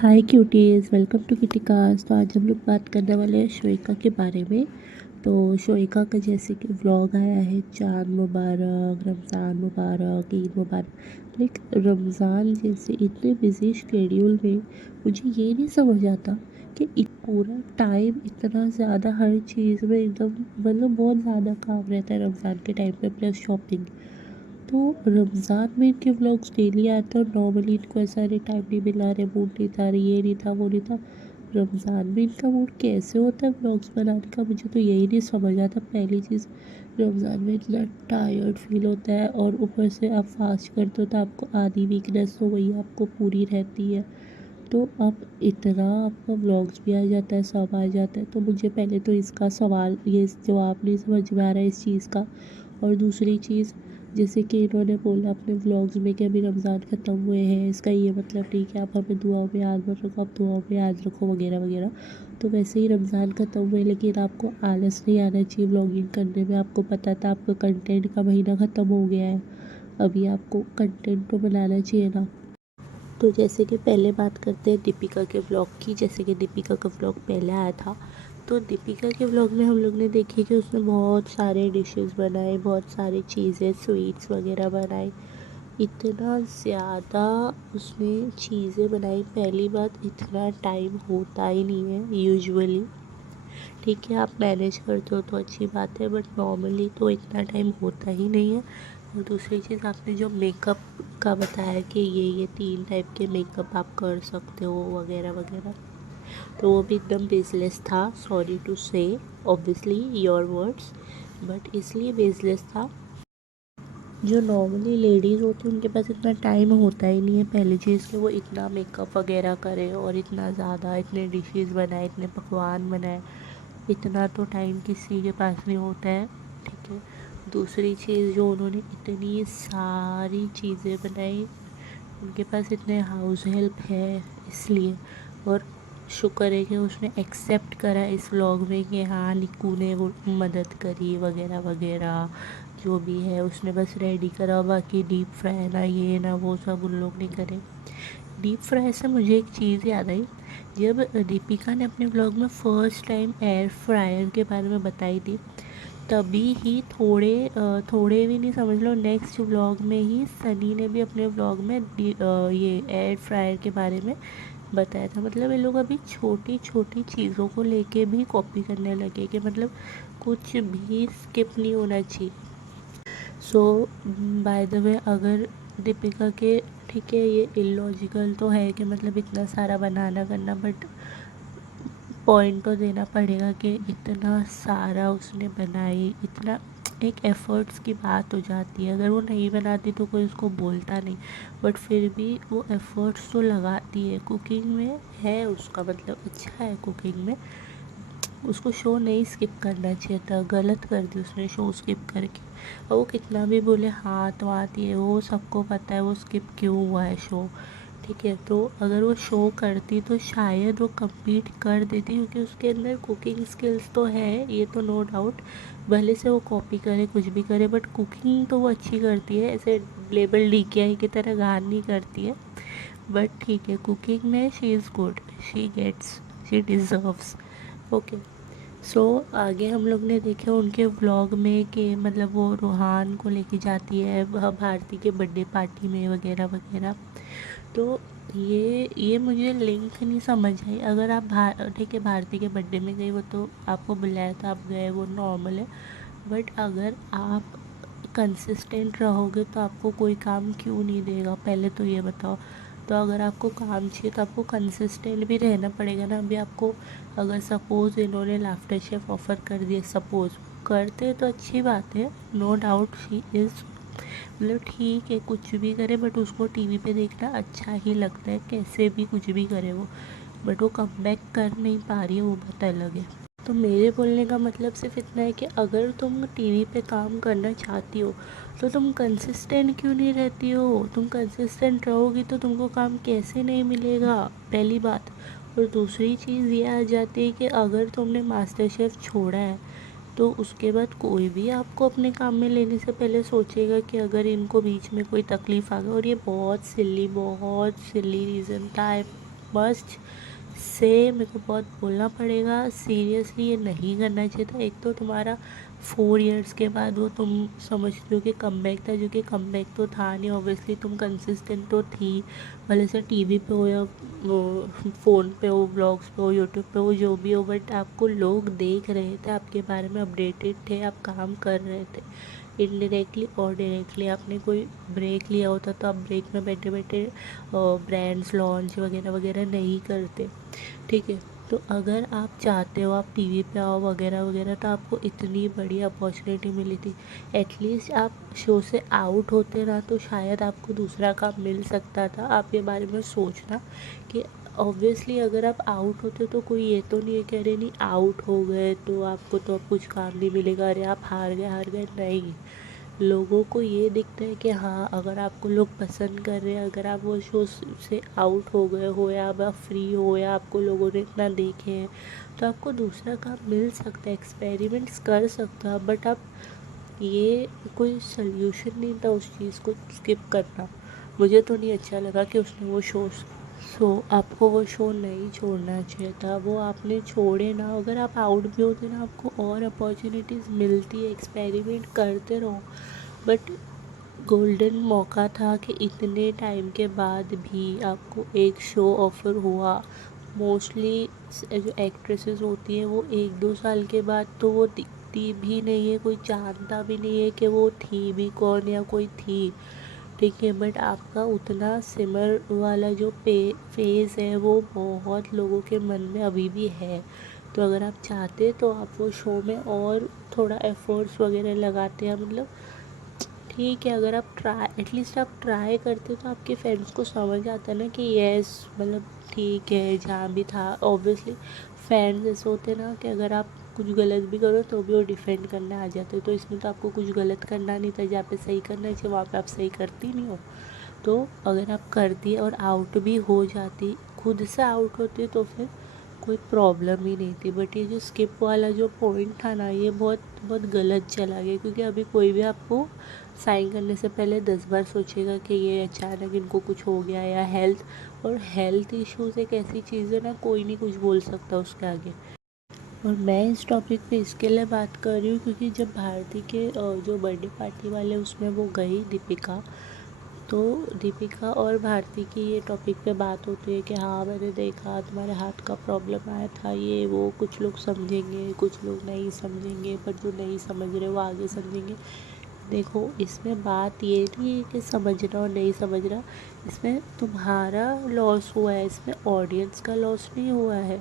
Hi cuties, welcome to किटिकास। तो आज हम लोग बात करने वाले हैं शोइका के बारे में। तो शोइका का जैसे कि व्लॉग आया है, चांद मुबारक, रमज़ान मुबारक, ईद मुबारक। लेकिन रमज़ान जैसे इतने बिजी शेड्यूल में मुझे ये नहीं समझ आता कि पूरा टाइम इतना ज़्यादा हर चीज़ में एकदम मतलब बहुत ज़्यादा काम रहता है रमज़ान के टाइम पे, प्लस शॉपिंग। तो रमज़ान में इनके व्लॉग्स डेली आते हैं और नॉर्मली इनको ऐसा नहीं टाइम नहीं मिला, रहे मूड नहीं था, ये नहीं था वो नहीं था। रमज़ान में इनका मूड कैसे होता है व्लॉग्स बनाने का, मुझे तो यही नहीं समझ आता। पहली चीज़, रमज़ान में इतना टायर्ड फील होता है और ऊपर से आप फास्ट करते हो तो आपको आधी वीकनेस तो वही आपको पूरी रहती है। तो अब इतना आपका व्लॉग्स भी आ जाता है, सब आ जाता है। तो मुझे पहले तो इसका सवाल, ये जवाब नहीं समझ में आ रहा है इस चीज़ का। और दूसरी चीज़, जैसे कि इन्होंने बोला अपने व्लॉग्स में कि अभी रमज़ान ख़त्म हुए हैं, इसका ये मतलब नहीं कि आप हमें दुआओं में याद मत रखो, आप दुआओं में याद रखो वगैरह वगैरह। तो वैसे ही रमज़ान ख़त्म हुए, लेकिन आपको आलस नहीं आना चाहिए व्लॉगिंग करने में। आपको पता था आपका कंटेंट का महीना ख़त्म हो गया है, अभी आपको कंटेंट तो बनाना चाहिए ना। तो जैसे कि पहले बात करते हैं दीपिका के व्लॉग की। जैसे कि दीपिका का व्लॉग पहले आया था, तो दीपिका के व्लॉग में हम लोग ने देखी कि उसने बहुत सारे डिशेस बनाए, बहुत सारी चीज़ें, स्वीट्स वगैरह बनाई। इतना ज़्यादा उसने चीज़ें बनाई। पहली बात, इतना टाइम होता ही नहीं है यूजुअली। ठीक है, आप मैनेज करते हो तो अच्छी बात है, बट नॉर्मली तो इतना टाइम होता ही नहीं है। और दूसरी चीज़, आपने जो मेकअप का बताया कि ये 3 टाइप के मेकअप आप कर सकते हो वगैरह वगैरह, तो वो भी एकदम बेसलेस था। सॉरी टू से, ऑब्वियसली योर वर्ड्स, बट इसलिए बेसलेस था। जो नॉर्मली लेडीज़ होती हैं उनके पास इतना टाइम होता ही नहीं है पहली चीज़ कि वो इतना मेकअप वगैरह करे और इतना ज़्यादा इतने डिशेस बनाए, इतने पकवान बनाए। इतना तो टाइम किसी के पास नहीं होता है। ठीक है, दूसरी चीज़, जो उन्होंने इतनी सारी चीज़ें बनाई, उनके पास इतने हाउस हेल्प है इसलिए। और शुक्र है कि उसने एक्सेप्ट करा इस व्लॉग में कि हाँ निक्कू ने वो मदद करी वगैरह वगैरह। जो भी है उसने बस रेडी करा, बाकी डीप फ्राई ना ये ना वो सब उन लोग ने करे। डीप फ्राई से मुझे एक चीज़ याद आई, जब दीपिका ने अपने व्लॉग में फ़र्स्ट टाइम एयर फ्रायर के बारे में बताई थी, तभी ही थोड़े भी नहीं, समझ लो नेक्स्ट व्लॉग में ही सनी ने भी अपने व्लॉग में ये एयर फ्रायर के बारे में बताया था। मतलब ये लोग अभी छोटी छोटी चीज़ों को लेके भी कॉपी करने लगे कि मतलब कुछ भी स्किप नहीं होना चाहिए। सो बाय द वे, अगर दीपिका के, ठीक है ये इलॉजिकल तो है कि मतलब इतना सारा बनाना करना, बट पॉइंट तो देना पड़ेगा कि इतना सारा उसने बनाई, इतना एक एफ़र्ट्स की बात हो जाती है। अगर वो नहीं बनाती तो कोई उसको बोलता नहीं, बट फिर भी वो एफ़र्ट्स तो लगाती है। कुकिंग में है उसका मतलब अच्छा है कुकिंग में, उसको शो नहीं स्किप करना चाहिए था, गलत कर दी उसने शो स्किप करके। और वो कितना भी बोले हाथ वाथ ये वो, सबको पता है वो स्किप क्यों हुआ है शो। ठीक है, तो अगर वो शो करती तो शायद वो कम्पीट कर देती, क्योंकि उसके अंदर कुकिंग स्किल्स तो है, ये तो नो डाउट। भले से वो कॉपी करे कुछ भी करे, बट कुकिंग तो वो अच्छी करती है, ऐसे लेबल DKI की तरह गान नहीं करती है। बट ठीक है, कुकिंग में she is good, she gets, she deserves. Okay. So आगे हम लोग ने देखे उनके व्लॉग में कि मतलब वो रूहान को लेके जाती है भारती के बर्थडे पार्टी में वगैरह वगैरह। तो ये मुझे लिंक नहीं समझ आई। अगर आप ठीक है भारती के बर्थडे में गई, वो तो आपको बुलाया था आप गए, वो नॉर्मल है। बट अगर आप कंसिस्टेंट रहोगे तो आपको कोई काम क्यों नहीं देगा, पहले तो ये बताओ। तो अगर आपको काम चाहिए तो आपको कंसिस्टेंट भी रहना पड़ेगा ना। अभी आपको अगर सपोज़ इन्होंने लाफ्टर शेफ़ ऑफ़र कर दिए, सपोज़ करते तो अच्छी बात है, नो डाउट शी इज़, मतलब ठीक है कुछ भी करे, बट उसको टीवी पे देखना अच्छा ही लगता है, कैसे भी कुछ भी करे वो। बट वो कम बैक कर नहीं पा रही है, वो बात अलग है। तो मेरे बोलने का मतलब सिर्फ इतना है कि अगर तुम टीवी पे काम करना चाहती हो तो तुम कंसिस्टेंट क्यों नहीं रहती हो। तुम कंसिस्टेंट रहोगी तो तुमको काम कैसे नहीं मिलेगा, पहली बात। और दूसरी चीज़ ये आ जाती है कि अगर तुमने मास्टर शेफ़ छोड़ा है तो उसके बाद कोई भी आपको अपने काम में लेने से पहले सोचेगा कि अगर इनको बीच में कोई तकलीफ़ आ गई। और ये बहुत सिली रीज़न था। मस्ट से मेरे को बहुत बोलना पड़ेगा, सीरियसली ये नहीं करना चाहिए था। एक तो तुम्हारा 4 इयर्स के बाद वो तुम समझते हो कि कमबैक था, जो कि कमबैक तो था नहीं। ऑब्वियसली तुम कंसिस्टेंट तो थी, भले से टीवी पे हो या वो फ़ोन पे हो, ब्लॉग्स पे हो, यूट्यूब पे हो, जो भी हो, बट आपको लोग देख रहे थे, आपके बारे में अपडेटेड थे, आप काम कर रहे थे। इनडायरेक्टली और डायरेक्टली आपने कोई ब्रेक लिया होता तो आप ब्रेक में बैठे बैठे ब्रांड्स लॉन्च वगैरह वगैरह नहीं करते, ठीक है। तो अगर आप चाहते हो आप टीवी पे आओ वगैरह वगैरह, तो आपको इतनी बड़ी अपॉर्चुनिटी मिली थी। एटलीस्ट आप शो से आउट होते ना तो शायद आपको दूसरा काम मिल सकता था। आप ये बारे में सोचना कि ऑब्वियसली अगर आप आउट होते तो कोई ये तो नहीं है कि अरे नहीं आउट हो गए तो आपको तो अब कुछ काम नहीं मिलेगा, अरे आप हार गए, नहीं। लोगों को ये दिखता है कि हाँ, अगर आपको लोग पसंद कर रहे हैं, अगर आप वो शो से आउट हो गए हो या अब आप फ्री हो या आपको लोगों ने इतना देखे हैं, तो आपको दूसरा काम मिल सकता है, एक्सपेरिमेंट्स कर सकते हो। बट आप ये कोई सल्यूशन नहीं था उस चीज़ को स्किप करना। मुझे तो नहीं अच्छा लगा कि उसने वो आपको वो शो नहीं छोड़ना चाहिए था। वो आपने छोड़े ना, अगर आप आउट भी होते ना आपको और अपॉर्चुनिटीज़ मिलती है, एक्सपेरिमेंट करते रहो। बट गोल्डन मौका था कि इतने टाइम के बाद भी आपको एक शो ऑफ़र हुआ। मोस्टली जो एक्ट्रेसेस होती हैं वो 1-2 साल के बाद तो वो दिखती भी नहीं है, कोई जानता भी नहीं है कि वो थी भी कौन या कोई थी, ठीक है। बट आपका उतना सिमर वाला जो फेस है वो बहुत लोगों के मन में अभी भी है। तो अगर आप चाहते तो आप वो शो में और थोड़ा एफर्ट्स वगैरह लगाते हैं, मतलब ठीक है। अगर आप एटलीस्ट आप ट्राई करते तो आपके फ्रेंड्स को समझ आता ना कि यस, मतलब ठीक है, जहाँ भी था। ऑब्वियसली फ्रेंड्स ऐसे होते ना कि अगर आप कुछ गलत भी करो तो भी वो डिफेंड करने आ जाते, तो इसमें तो आपको कुछ गलत करना नहीं था, जहाँ पे सही करना चाहिए वहाँ पे आप सही करती नहीं हो। तो अगर आप करती और आउट भी हो जाती, खुद से आउट होती, तो फिर कोई प्रॉब्लम ही नहीं थी। बट ये जो स्किप वाला जो पॉइंट था ना, ये बहुत बहुत गलत चला गया, क्योंकि अभी कोई भी आपको साइन करने से पहले 10 बार सोचेगा कि ये अचानक इनको कुछ हो गया या हेल्थ इश्यूज़ एक ऐसी चीज़ है ना, कोई नहीं कुछ बोल सकता उसके आगे। और मैं इस टॉपिक पे इसके लिए बात कर रही हूँ क्योंकि जब भारती के जो बर्थडे पार्टी वाले उसमें वो गई दीपिका, तो दीपिका और भारती की ये टॉपिक पे बात होती है कि हाँ मैंने देखा तुम्हारे हाथ का प्रॉब्लम आया था, ये वो, कुछ लोग समझेंगे कुछ लोग नहीं समझेंगे, पर जो नहीं समझ रहे वो आगे समझेंगे। देखो इसमें बात ये नहीं है कि समझना और नहीं समझना, इसमें तुम्हारा लॉस हुआ है, इसमें ऑडियंस का लॉस नहीं हुआ है,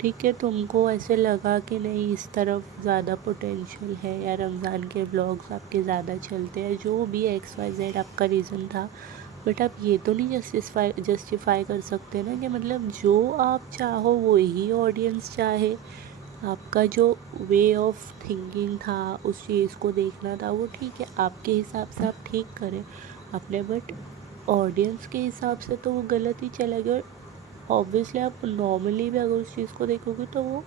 ठीक है। तुमको ऐसे लगा कि नहीं इस तरफ ज़्यादा पोटेंशियल है या रमज़ान के व्लॉग्स आपके ज़्यादा चलते हैं, जो भी XYZ आपका रीज़न था, बट आप ये तो नहीं जस्टिफाई कर सकते ना कि मतलब जो आप चाहो वो ही ऑडियंस चाहे। आपका जो वे ऑफ थिंकिंग था, उस चीज़ को देखना था, वो ठीक है, आपके हिसाब से आप ठीक करें अपने, बट ऑडियंस के हिसाब से तो वो गलत ही चला गया। और ऑब्वियसली आप नॉर्मली भी अगर उस चीज़ को देखोगे तो वो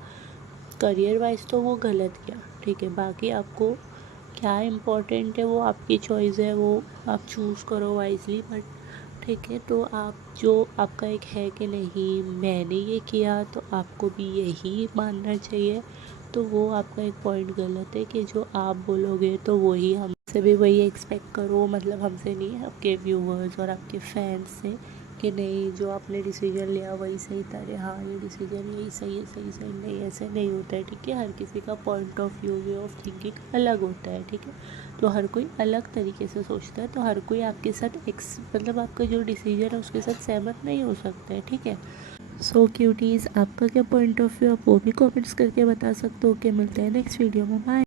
करियर वाइज तो वो गलत किया, ठीक है। बाकी आपको क्या इम्पोर्टेंट है वो आपकी चॉइस है, वो आप चूज़ करो वाइजली, बट ठीक है। तो आप जो आपका एक है कि नहीं मैंने ये किया तो आपको भी यही मानना चाहिए, तो वो आपका एक पॉइंट गलत है कि जो आप बोलोगे तो वही हमसे भी वही एक्सपेक्ट करो, मतलब हमसे नहीं, आपके व्यूवर्स और आपके फैंस से, कि नहीं जो आपने डिसीजन लिया वही सही था, अरे हाँ ये डिसीजन यही सही है, सही सही नहीं, ऐसे नहीं होता है, ठीक है। हर किसी का point of view, way of thinking अलग होता है, ठीक है। तो हर कोई अलग तरीके से सोचता है, तो हर कोई आपके साथ मतलब आपका जो डिसीजन है उसके साथ सहमत नहीं हो सकता है, ठीक है। सो क्यूटीज़, आपका क्या पॉइंट ऑफ व्यू आप वो भी कमेंट्स करके बता सकते हो। कि मिलते हैं नेक्स्ट वीडियो में, बाय।